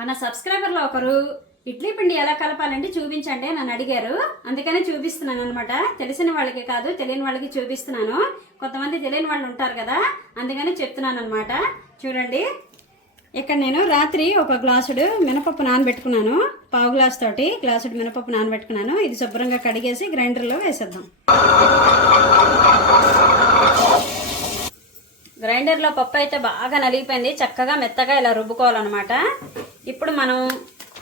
మన సబ్స్క్రైబర్లో ఒకరు ఇడ్లీ పిండి ఎలా కలపాలంటే చూపించండి నన్ను అడిగారు. అందుకనే చూపిస్తున్నాను అనమాట. తెలిసిన వాళ్ళకి కాదు, తెలియని వాళ్ళకి చూపిస్తున్నాను. కొంతమంది తెలియని వాళ్ళు ఉంటారు కదా, అందుకని చెప్తున్నాను అనమాట. చూడండి, ఇక్కడ నేను రాత్రి ఒక గ్లాసుడు మినపప్పు నానబెట్టుకున్నాను. పావు గ్లాస్ తోటి గ్లాసుడు మినపప్పు నానబెట్టుకున్నాను. ఇది శుభ్రంగా కడిగేసి గ్రైండర్లో వేసేద్దాం. గ్రైండర్లో పప్పు అయితే బాగా నలిగిపోయింది. చక్కగా మెత్తగా ఇలా రుబ్బుకోవాలన్నమాట. ఇప్పుడు మనం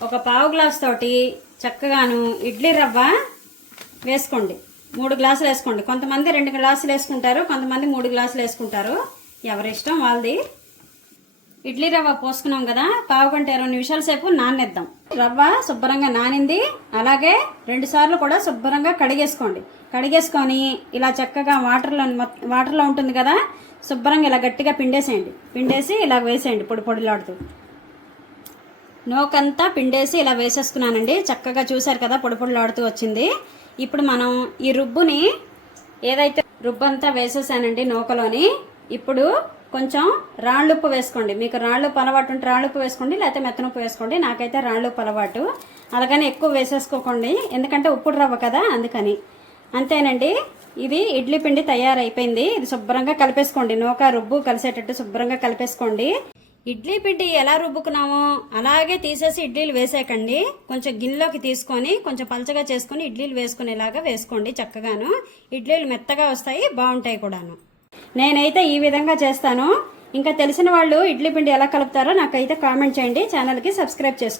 ఒక పావు గ్లాస్ తోటి చక్కగాను ఇడ్లీ రవ్వ వేసుకోండి. 3 గ్లాసులు వేసుకోండి. కొంతమంది 2 గ్లాసులు వేసుకుంటారు, కొంతమంది 3 గ్లాసులు వేసుకుంటారు. ఎవరి ఇష్టం వాళ్ళది. ఇడ్లీ రవ్వ పోసుకున్నాం కదా, పావు గంట 20 నిమిషాల సేపు నానేద్దాం. రవ్వ శుభ్రంగా నానింది. అలాగే 2 సార్లు కూడా శుభ్రంగా కడిగేసుకోండి. కడిగేసుకొని ఇలా చక్కగా వాటర్లో ఉంటుంది కదా, శుభ్రంగా ఇలా గట్టిగా పిండేసేయండి. పిండేసి ఇలా వేసేయండి పొడి పొడిలాడుతూ. నోకంతా పిండేసి ఇలా వేసేసుకున్నానండి. చక్కగా చూసారు కదా, పొడి పొడిలాడుతూ వచ్చింది. ఇప్పుడు మనం ఈ రుబ్బుని ఏదైతే రుబ్బు అంతా వేసేసానండి నూకలోని. ఇప్పుడు కొంచెం రాళ్ళుప్పు వేసుకోండి. మీకు రాళ్ళుప్పు అలవాటు ఉంటే రాళ్ళుప్పు వేసుకోండి, లేకపోతే మెత్తనుప్పు వేసుకోండి. నాకైతే రాళ్ళుప్పు అలవాటు. అలాగని ఎక్కువ వేసేసుకోకండి, ఎందుకంటే ఉప్పుడు రవ్వ కదా, అందుకని. అంతేనండి, ఇది ఇడ్లీ పిండి తయారైపోయింది. ఇది శుభ్రంగా కలిపేసుకోండి. నూక రుబ్బు కలిసేటట్టు శుభ్రంగా కలిపేసుకోండి. ఇడ్లీ పిండి ఎలా రుబ్బుకున్నామో అలాగే తీసేసి ఇడ్లీలు వేసేకండి. కొంచెం గిన్నెలోకి తీసుకొని కొంచెం పలచగా చేసుకొని ఇడ్లీలు వేసుకునేలాగా వేసుకోండి. చక్కగాను ఇడ్లీలు మెత్తగా వస్తాయి, బాగుంటాయి కూడాను. నేనైతే ఈ విధంగా చేస్తాను. ఇంకా తెలిసిన వాళ్ళు ఇడ్లీ పిండి ఎలా కలుపుతారో నాకైతే కామెంట్ చేయండి. ఛానల్కి సబ్స్క్రైబ్ చేసుకోండి.